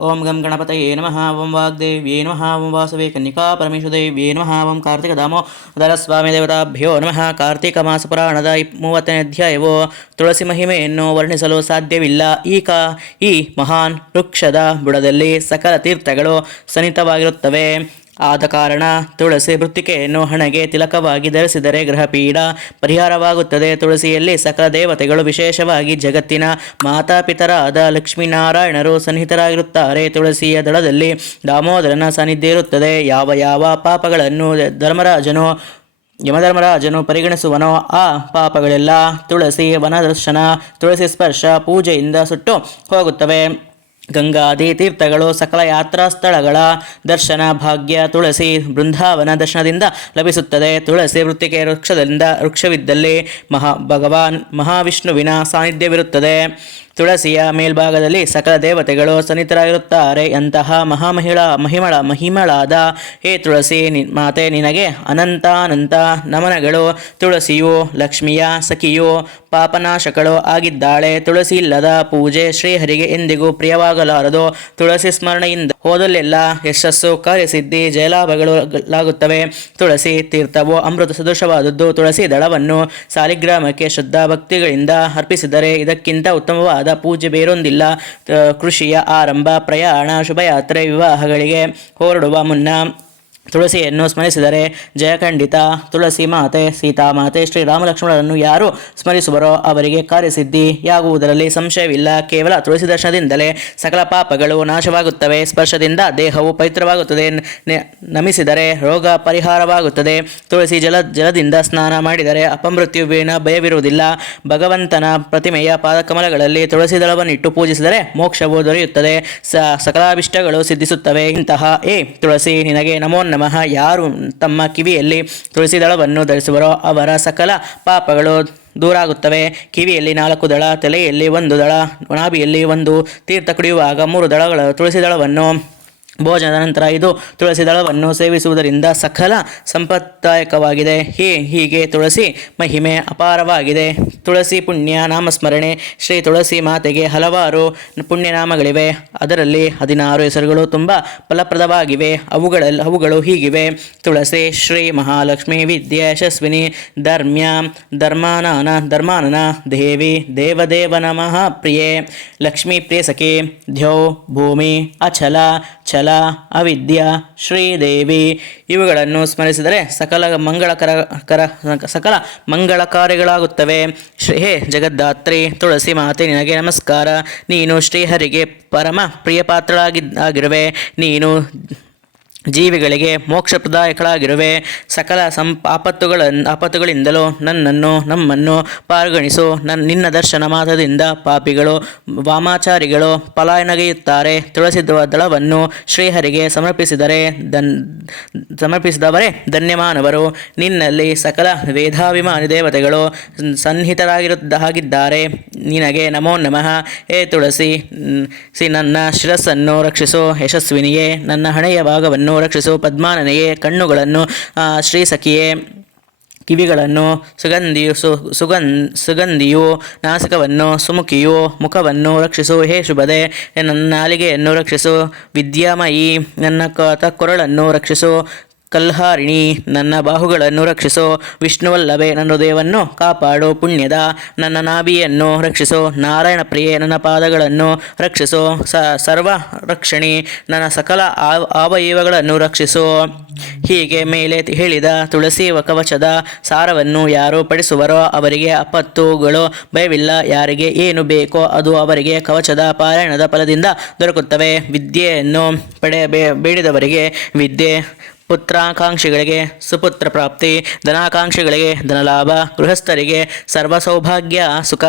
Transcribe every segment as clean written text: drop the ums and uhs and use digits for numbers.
ಓಂ ಗಂ ಗಣಪತಯೇ ನಮಃ ಓಂ ವಾಗ್ದೇವ್ಯೇ ನಮಃ ಓಂ ವಾಸವೇ ಕನ್ನಿಕಾ ಪರಮೇಶ್ವರದೇವ್ಯೇ ನಮಃ ಓಂ ಕಾರ್ತಿಕ ದಾಮೋದರ ಸ್ವಾಮಿ ದೇವತಾಭ್ಯೋ ನಮಃ. ಕಾರ್ತಿಕ ಮಾಸ ಪುರಾಣದ 30ನೇ ಅಧ್ಯಾಯವು ತುಳಸಿ ಮಹಿಮೆಯನ್ನು ವರ್ಣಿಸಲು ಸಾಧ್ಯವಿಲ್ಲ. ಈ ಮಹಾನ್ ವೃಕ್ಷದ ಬುಡದಲ್ಲಿ ಸಕಲ ತೀರ್ಥಗಳು ಸನ್ನಿಹಿತವಾಗಿರುತ್ತವೆ. ಆದ ಕಾರಣ ತುಳಸಿ ಮೃತ್ತಿಕೆಯನ್ನು ಹಣೆಗೆ ತಿಲಕವಾಗಿ ಧರಿಸಿದರೆ ಗ್ರಹಪೀಡ ಪರಿಹಾರವಾಗುತ್ತದೆ. ತುಳಸಿಯಲ್ಲಿ ಸಕಲ ದೇವತೆಗಳು, ವಿಶೇಷವಾಗಿ ಜಗತ್ತಿನ ಮಾತಾಪಿತರಾದ ಲಕ್ಷ್ಮೀನಾರಾಯಣರು ಸನ್ನಿಹಿತರಾಗಿರುತ್ತಾರೆ. ತುಳಸಿಯ ದಳದಲ್ಲಿ ದಾಮೋದರನ ಸಾನ್ನಿಧ್ಯ ಇರುತ್ತದೆ. ಯಾವ ಪಾಪಗಳನ್ನು ಯಮಧರ್ಮರಾಜನು ಪರಿಗಣಿಸುವನೋ ಆ ಪಾಪಗಳೆಲ್ಲ ತುಳಸಿ ವನದರ್ಶನ, ತುಳಸಿ ಸ್ಪರ್ಶ, ಪೂಜೆಯಿಂದ ಸುಟ್ಟು ಹೋಗುತ್ತವೆ. ಗಂಗಾದಿ ತೀರ್ಥಗಳು, ಸಕಲ ಯಾತ್ರಾ ಸ್ಥಳಗಳ ದರ್ಶನ ಭಾಗ್ಯ ತುಳಸಿ ಬೃಂದಾವನ ದರ್ಶನದಿಂದ ಲಭಿಸುತ್ತದೆ. ತುಳಸಿ ಮೃತ್ತಿಕೆ ವೃಕ್ಷವಿದ್ದಲ್ಲಿ ಭಗವಾನ್ ಮಹಾವಿಷ್ಣುವಿನ ಸಾನ್ನಿಧ್ಯವಿರುತ್ತದೆ. ತುಳಸಿಯ ಮೇಲ್ಭಾಗದಲ್ಲಿ ಸಕಲ ದೇವತೆಗಳು ಸನ್ನಿಹಿತರಾಗಿರುತ್ತಾರೆ. ಅಂತಹ ಮಹಿಮಳಾದ ಹೇ ತುಳಸಿ ಮಾತೆ, ನಿನಗೆ ಅನಂತ ನಮನಗಳು. ತುಳಸಿಯು ಲಕ್ಷ್ಮಿಯ ಸಖಿಯು ಪಾಪನಾಶಕಳು ಆಗಿದ್ದಾಳೆ. ತುಳಸಿ ಇಲ್ಲದ ಪೂಜೆ ಶ್ರೀಹರಿಗೆ ಎಂದಿಗೂ ಪ್ರಿಯವಾಗಲಾರದು. ತುಳಸಿ ಸ್ಮರಣೆಯಿಂದ ಹೋದಲ್ಲೆಲ್ಲ ಯಶಸ್ಸು, ಕಾರ್ಯಸಿದ್ಧಿ, ಜಯಲಾಭಗಳಾಗುತ್ತವೆ. ತುಳಸಿ ತೀರ್ಥವು ಅಮೃತ ಸದೃಶವಾದದ್ದು. ತುಳಸಿ ದಳವನ್ನು ಸಾಲಿಗ್ರಾಮಕ್ಕೆ ಶ್ರದ್ಧಾ ಭಕ್ತಿಗಳಿಂದ ಅರ್ಪಿಸಿದರೆ ಇದಕ್ಕಿಂತ ಉತ್ತಮವಾದ ಪೂಜೆ ಬೇರೊಂದಿಲ್ಲ. ಕೃಷಿಯ ಆರಂಭ, ಪ್ರಯಾಣ, ಶುಭಯಾತ್ರೆ, ವಿವಾಹಗಳಿಗೆ ಹೊರಡುವ ಮುನ್ನ ತುಳಸಿಯನ್ನು ಸ್ಮರಿಸಿದರೆ ಜಯಖಂಡಿತ. ತುಳಸಿ ಮಾತೆ, ಸೀತಾಮಾತೆ, ಶ್ರೀರಾಮಲಕ್ಷ್ಮಣರನ್ನು ಯಾರು ಸ್ಮರಿಸುವರೋ ಅವರಿಗೆ ಕಾರ್ಯಸಿದ್ಧಿಯಾಗುವುದರಲ್ಲಿ ಸಂಶಯವಿಲ್ಲ. ಕೇವಲ ತುಳಸಿ ದರ್ಶನದಿಂದಲೇ ಸಕಲ ಪಾಪಗಳು ನಾಶವಾಗುತ್ತವೆ. ಸ್ಪರ್ಶದಿಂದ ದೇಹವು ಪವಿತ್ರವಾಗುತ್ತದೆ. ನಮಿಸಿದರೆ ರೋಗ ಪರಿಹಾರವಾಗುತ್ತದೆ. ತುಳಸಿ ಜಲದಿಂದ ಸ್ನಾನ ಮಾಡಿದರೆ ಅಪಮೃತ್ಯುವಿನ ಭಯವಿರುವುದಿಲ್ಲ. ಭಗವಂತನ ಪ್ರತಿಮೆಯ ಪಾದಕಮಲಗಳಲ್ಲಿ ತುಳಸಿ ದಳವನ್ನಿಟ್ಟು ಪೂಜಿಸಿದರೆ ಮೋಕ್ಷವು ದೊರೆಯುತ್ತದೆ. ಸಕಲಾಭಿಷ್ಟಗಳು ಸಿದ್ಧಿಸುತ್ತವೆ. ಇಂತಹ ತುಳಸಿ ನಿನಗೆ ನಮೋ ನಮಃ. ಯಾರು ತಮ್ಮ ಕಿವಿಯಲ್ಲಿ ತುಳಸಿ ದಳವನ್ನು ಧರಿಸುವರೋ ಅವರ ಸಕಲ ಪಾಪಗಳು ದೂರಾಗುತ್ತವೆ. ಕಿವಿಯಲ್ಲಿ 4 ದಳ, ತಲೆಯಲ್ಲಿ 1 ದಳ, ನಾಭಿಯಲ್ಲಿ 1 ತೀರ್ಥ ಕುಡಿಯುವಾಗ 3 ದಳಗಳ ತುಳಸಿ ದಳವನ್ನು, ಭೋಜನದ ನಂತರ 5 ತುಳಸಿ ದಳವನ್ನು ಸೇವಿಸುವುದರಿಂದ ಸಕಲ ಸಂಪತ್ತಾಯಕವಾಗಿದೆ. ಹೀಗೆ ತುಳಸಿ ಮಹಿಮೆ ಅಪಾರವಾಗಿದೆ. ತುಳಸಿ ಪುಣ್ಯ ನಾಮಸ್ಮರಣೆ. ಶ್ರೀ ತುಳಸಿ ಮಾತೆಗೆ ಹಲವಾರು ಪುಣ್ಯನಾಮಗಳಿವೆ. ಅದರಲ್ಲಿ 16 ಹೆಸರುಗಳು ತುಂಬ ಫಲಪ್ರದವಾಗಿವೆ. ಅವುಗಳು ಹೀಗಿವೆ: ತುಳಸಿ ಶ್ರೀ ಮಹಾಲಕ್ಷ್ಮಿ, ವಿದ್ಯೆ ಯಶಸ್ವಿನಿ, ಧರ್ಮಾನನ ದೇವಿ, ದೇವದೇವ ನಮಃ ಪ್ರಿಯೆ, ಲಕ್ಷ್ಮೀ ಪ್ರಿಯಸಖಿ, ದ್ಯೌ ಭೂಮಿ, ಅಚಲ ಛಲ, ಅವಿದ್ಯ, ಶ್ರೀದೇವಿ. ಇವುಗಳನ್ನು ಸ್ಮರಿಸಿದರೆ ಸಕಲ ಮಂಗಳ ಕಾರ್ಯಗಳಾಗುತ್ತವೆ. ಹೇ ಜಗದ್ದಾತ್ರಿ ತುಳಸಿ ಮಾತೆ, ನಿನಗೆ ನಮಸ್ಕಾರ. ನೀನು ಶ್ರೀಹರಿಗೆ ಪರಮ ಪ್ರಿಯಪಾತ್ರಳಾಗಿರುವೆ. ನೀನು ಜೀವಿಗಳಿಗೆ ಮೋಕ್ಷಪ್ರದಾಯಕಳಾಗಿರುವೆ. ಸಕಲ ಆಪತ್ತುಗಳಿಂದಲೂ ನಮ್ಮನ್ನು ಪಾಲ್ಗಣಿಸು. ನಿನ್ನ ದರ್ಶನ ಮಾತ್ರದಿಂದ ಪಾಪಿಗಳು, ವಾಮಾಚಾರಿಗಳು ಪಲಾಯನಗೆಯುತ್ತಾರೆ. ತುಳಸಿ ದಳವನ್ನು ಶ್ರೀಹರಿಗೆ ಸಮರ್ಪಿಸಿದವರೇ ಧನ್ಯಮಾನವರು. ನಿನ್ನಲ್ಲಿ ಸಕಲ ವೇದಾಭಿಮಾನಿ ದೇವತೆಗಳು ಸನ್ನಿಹಿತರಾಗಿದ್ದಾರೆ. ನಿನಗೆ ನಮೋ ನಮಃ. ತುಳಸಿ, ನನ್ನ ಶಿರಸ್ಸನ್ನು ರಕ್ಷಿಸು. ಯಶಸ್ವಿನಿಯೇ, ನನ್ನ ಹಣೆಯ ಭಾಗವನ್ನು ರಕ್ಷಿಸು. ಪದ್ಮಾನನೆಯೇ, ಕಣ್ಣುಗಳನ್ನು, ಶ್ರೀಸಖಿಯೇ, ಕಿವಿಗಳನ್ನು, ಸುಗಂಧಿಯು, ನಾಸಿಕವನ್ನು, ಸುಮುಖಿಯು, ಮುಖವನ್ನು ರಕ್ಷಿಸು. ಹೇ ಶುಭದೆ, ನನ್ನ ನಾಲಿಗೆಯನ್ನು ರಕ್ಷಿಸು. ವಿದ್ಯಾಮಯಿ, ನನ್ನ ಕೊರಳನ್ನು ರಕ್ಷಿಸು. ಕಲ್ಹಾರಿಣಿ, ನನ್ನ ಬಾಹುಗಳನ್ನು ರಕ್ಷಿಸು. ವಿಷ್ಣುವಲ್ಲಭೆ, ನನ್ನ ಹೃದಯವನ್ನು ಕಾಪಾಡು. ಪುಣ್ಯದ, ನನ್ನ ನಾಭಿಯನ್ನು ರಕ್ಷಿಸು. ನಾರಾಯಣ ಪ್ರಿಯೆ, ನನ್ನ ಪಾದಗಳನ್ನು ರಕ್ಷಿಸು. ಸರ್ವ ರಕ್ಷಣಿ, ನನ್ನ ಸಕಲ ಅವಯವಗಳನ್ನು ರಕ್ಷಿಸು. ಹೀಗೆ ಮೇಲೆ ಹೇಳಿದ ತುಳಸಿ ಕವಚದ ಸಾರವನ್ನು ಯಾರು ಪಡಿಸುವರೋ ಅವರಿಗೆ ಆಪತ್ತುಗಳು ಭಯವಿಲ್ಲ. ಯಾರಿಗೆ ಏನು ಬೇಕೋ ಅದು ಅವರಿಗೆ ಕವಚದ ಪಾರಾಯಣದ ಫಲದಿಂದ ದೊರಕುತ್ತವೆ. ವಿದ್ಯೆಯನ್ನು ಬೇಡಿದವರಿಗೆ ವಿದ್ಯೆ, ಪುತ್ರಾಕಾಂಕ್ಷಿಗಳಿಗೆ ಸುಪುತ್ರ ಪ್ರಾಪ್ತಿ, ಧನಾಕಾಂಕ್ಷಿಗಳಿಗೆ ಧನಲಾಭ, ಗೃಹಸ್ಥರಿಗೆ ಸರ್ವ ಸೌಭಾಗ್ಯ ಸುಖ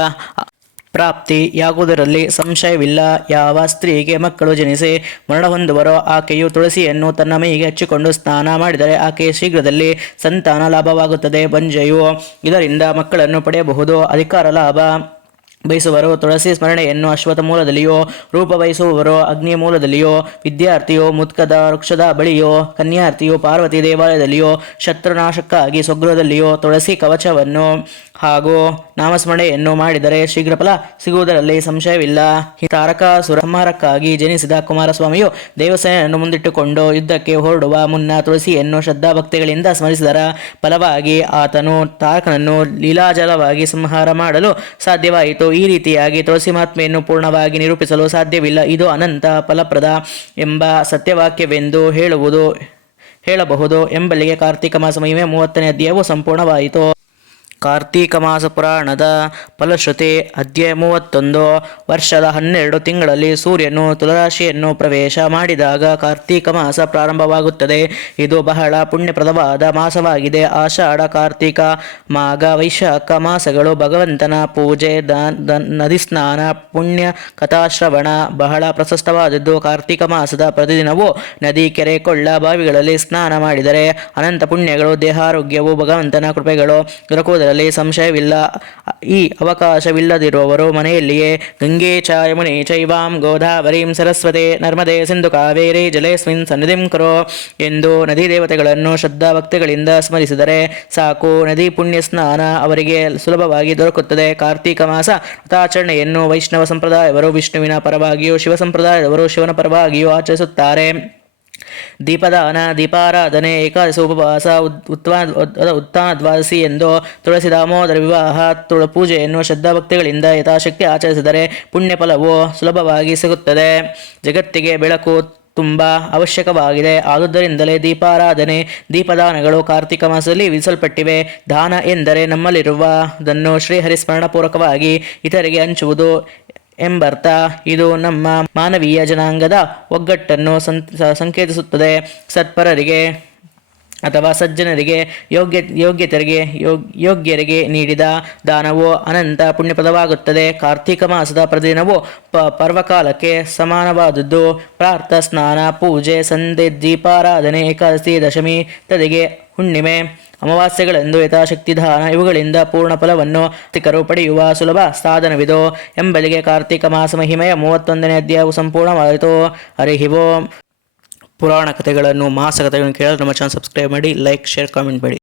ಪ್ರಾಪ್ತಿಯಾಗುವುದರಲ್ಲಿ ಸಂಶಯವಿಲ್ಲ. ಯಾವ ಸ್ತ್ರೀಗೆ ಮಕ್ಕಳು ಜನಿಸಿ ಮರಣ ಹೊಂದುವರೋ ಆಕೆಯು ತುಳಸಿಯನ್ನು ತನ್ನ ಮೈಗೆ ಹಚ್ಚಿಕೊಂಡು ಸ್ನಾನ ಮಾಡಿದರೆ ಆಕೆಯ ಶೀಘ್ರದಲ್ಲಿ ಸಂತಾನ ಲಾಭವಾಗುತ್ತದೆ. ಬಂಜೆಯು ಇದರಿಂದ ಮಕ್ಕಳನ್ನು ಪಡೆಯಬಹುದು. ಅಧಿಕಾರ ಲಾಭ ಬಯಸುವರು ತುಳಸಿ ಸ್ಮರಣೆಯನ್ನು ಅಶ್ವತ್ಥ ಮೂಲದಲ್ಲಿಯೋ, ರೂಪ ಬಯಸುವವರು ಅಗ್ನಿಯ ಮೂಲದಲ್ಲಿಯೋ, ವಿದ್ಯಾರ್ಥಿಯೋ ಮುತ್ಕದ ವೃಕ್ಷದ ಬಳಿಯೋ, ಕನ್ಯಾರ್ಥಿಯೋ ಪಾರ್ವತಿ ದೇವಾಲಯದಲ್ಲಿಯೋ, ಶತ್ರುನಾಶಕ್ಕಾಗಿ ಸ್ವಗೃಹದಲ್ಲಿಯೋ ತುಳಸಿ ಕವಚವನ್ನು ಹಾಗೂ ನಾಮಸ್ಮರಣೆಯನ್ನು ಮಾಡಿದರೆ ಶೀಘ್ರ ಫಲ ಸಿಗುವುದರಲ್ಲಿ ಸಂಶಯವಿಲ್ಲ. ತಾರಕಾಸುರ ಸಂಹಾರಕ್ಕಾಗಿ ಜನಿಸಿದ ಕುಮಾರಸ್ವಾಮಿಯು ದೇವಸೇನೆಯನ್ನು ಮುಂದಿಟ್ಟುಕೊಂಡು ಯುದ್ಧಕ್ಕೆ ಹೊರಡುವ ಮುನ್ನ ತುಳಸಿಯನ್ನು ಶ್ರದ್ಧಾಭಕ್ತಿಗಳಿಂದ ಸ್ಮರಿಸಿದರ ಫಲವಾಗಿ ಆತನು ತಾರಕನನ್ನು ಲೀಲಾಜಲವಾಗಿ ಸಂಹಾರ ಮಾಡಲು ಸಾಧ್ಯವಾಯಿತು. ಈ ರೀತಿಯಾಗಿ ತುಳಸಿ ಮಹಾತ್ಮೆಯನ್ನು ಪೂರ್ಣವಾಗಿ ನಿರೂಪಿಸಲು ಸಾಧ್ಯವಿಲ್ಲ. ಇದು ಅನಂತ ಫಲಪ್ರದ ಎಂಬ ಸತ್ಯವಾಕ್ಯವೆಂದು ಹೇಳಬಹುದು. ಎಂಬಲ್ಲಿಗೆ ಕಾರ್ತಿಕ ಮಾಸ ಮಹಿಮೆ 30ನೇ ಅಧ್ಯಾಯವು ಸಂಪೂರ್ಣವಾಯಿತು. ಕಾರ್ತೀಕ ಮಾಸ ಪುರಾಣದ ಫಲಶ್ರುತಿ ಅಧ್ಯಾಯ 31. ವರ್ಷದ 12 ತಿಂಗಳಲ್ಲಿ ಸೂರ್ಯನು ತುಲಾರಾಶಿಯನ್ನು ಪ್ರವೇಶ ಮಾಡಿದಾಗ ಕಾರ್ತೀಕ ಮಾಸ ಪ್ರಾರಂಭವಾಗುತ್ತದೆ. ಇದು ಬಹಳ ಪುಣ್ಯಪ್ರದವಾದ ಮಾಸವಾಗಿದೆ. ಆಷಾಢ, ಕಾರ್ತೀಕ, ಮಾಘ, ವೈಶಾಖ ಮಾಸಗಳು ಭಗವಂತನ ಪೂಜೆ, ನದಿ ಸ್ನಾನ, ಪುಣ್ಯ ಕಥಾಶ್ರವಣ ಬಹಳ ಪ್ರಶಸ್ತವಾದದ್ದು. ಕಾರ್ತೀಕ ಮಾಸದ ಪ್ರತಿದಿನವೂ ನದಿ, ಕೆರೆ, ಕೊಳ್ಳ, ಬಾವಿಗಳಲ್ಲಿ ಸ್ನಾನ ಮಾಡಿದರೆ ಅನಂತ ಪುಣ್ಯಗಳು, ದೇಹಾರೋಗ್ಯವು, ಭಗವಂತನ ಕೃಪೆಗಳು ದೊರಕುವುದರಲ್ಲಿ ಸಂಶಯವಿಲ್ಲ. ಈ ಅವಕಾಶವಿಲ್ಲದಿರುವವರು ಮನೆಯಲ್ಲಿಯೇ ಗಂಗೆ ಚ ಯಮುನೆ ಚೈವಾಂ ಗೋದಾವರೀಂ ಸರಸ್ವತೆ ನರ್ಮದೆ ಸಿಂಧು ಕಾವೇರಿ ಜಲೇಸ್ಮಿನ್ ಸನ್ನಿಧಿಂ ಕುರು ಎಂದು ನದಿ ದೇವತೆಗಳನ್ನು ಶ್ರದ್ಧಾಭಕ್ತಿಗಳಿಂದ ಸ್ಮರಿಸಿದರೆ ಸಾಕು. ನದಿ ಪುಣ್ಯ ಸ್ನಾನ ಅವರಿಗೆ ಸುಲಭವಾಗಿ ದೊರಕುತ್ತದೆ. ಕಾರ್ತೀಕ ಮಾಸ ವ್ರತಾಚರಣೆಯನ್ನು ವೈಷ್ಣವ ಸಂಪ್ರದಾಯವರು ವಿಷ್ಣುವಿನ ಪರವಾಗಿಯೂ ಶಿವ ಸಂಪ್ರದಾಯದವರು ಶಿವನ ಪರವಾಗಿಯೂ ಆಚರಿಸುತ್ತಾರೆ. ದೀಪದಾನ, ದೀಪಾರಾಧನೆ, ಏಕಾದಶಿ ಉಪವಾಸ, ಉತ್ಥಾನ ದ್ವಾದಶಿ ಎಂದು ತುಳಸಿ ದಾಮೋದರ ವಿವಾಹ ಪೂಜೆಯನ್ನು ಶ್ರದ್ಧಾಭಕ್ತಿಗಳಿಂದ ಯಥಾಶಕ್ತಿ ಆಚರಿಸಿದರೆ ಪುಣ್ಯ ಫಲವು ಸುಲಭವಾಗಿ ಸಿಗುತ್ತದೆ. ಜಗತ್ತಿಗೆ ಬೆಳಕು ತುಂಬ ಅವಶ್ಯಕವಾಗಿದೆ. ಆದುದರಿಂದಲೇ ದೀಪಾರಾಧನೆ, ದೀಪದಾನಗಳು ಕಾರ್ತಿಕ ಮಾಸದಲ್ಲಿ ವಿಧಿಸಲ್ಪಟ್ಟಿವೆ. ದಾನ ಎಂದರೆ ನಮ್ಮಲ್ಲಿರುವುದನ್ನು ಶ್ರೀಹರಿಸ್ಮರಣಪೂರ್ವಕವಾಗಿ ಇತರಿಗೆ ಹಂಚುವುದು ಎಂಬರ್ಥ. ಇದು ನಮ್ಮ ಮಾನವೀಯ ಜನಾಂಗದ ಒಗ್ಗಟ್ಟನ್ನು ಸಂಕೇತಿಸುತ್ತದೆ. ಸತ್ಪರರಿಗೆ ಅಥವಾ ಸಜ್ಜನರಿಗೆ, ಯೋಗ್ಯರಿಗೆ ನೀಡಿದ ದಾನವು ಅನಂತ ಪುಣ್ಯಪ್ರದವಾಗುತ್ತದೆ. ಕಾರ್ತೀಕ ಮಾಸದ ಪ್ರತಿದಿನವೂ ಪರ್ವಕಾಲಕ್ಕೆ ಸಮಾನವಾದುದು. ಪ್ರಾರ್ಥ, ಸ್ನಾನ, ಪೂಜೆ, ಸಂಧೆ, ದೀಪಾರಾಧನೆ, ಏಕಾದಶಿ, ದಶಮಿ, ತದಿಗೆ, ಹುಣ್ಣಿಮೆ, ಅಮಾವಾಸ್ಯೆಗಳೆಂದು ಯಥಾಶಕ್ತಿ ದಾನ ಇವುಗಳಿಂದ ಪೂರ್ಣ ಫಲವನ್ನು ಕಾರ್ತಿಕರು ಪಡೆಯುವ ಸುಲಭ ಸಾಧನವಿದು. ಎಂಬಲ್ಲಿಗೆ ಕಾರ್ತಿಕ ಮಾಸ ಮಹಿಮೆಯ 31ನೇ ಅಧ್ಯಾಯವು ಸಂಪೂರ್ಣವಾಯಿತು. ಹರಿ ಓಂ. ಪುರಾಣ ಕಥೆಗಳನ್ನು, ಮಾಸ ಕಥೆಗಳನ್ನು ಕೇಳಲು ನಮ್ಮ ಚಾನಲ್ ಸಬ್ಸ್ಕ್ರೈಬ್ ಮಾಡಿ, ಲೈಕ್, ಶೇರ್, ಕಾಮೆಂಟ್ ಮಾಡಿ.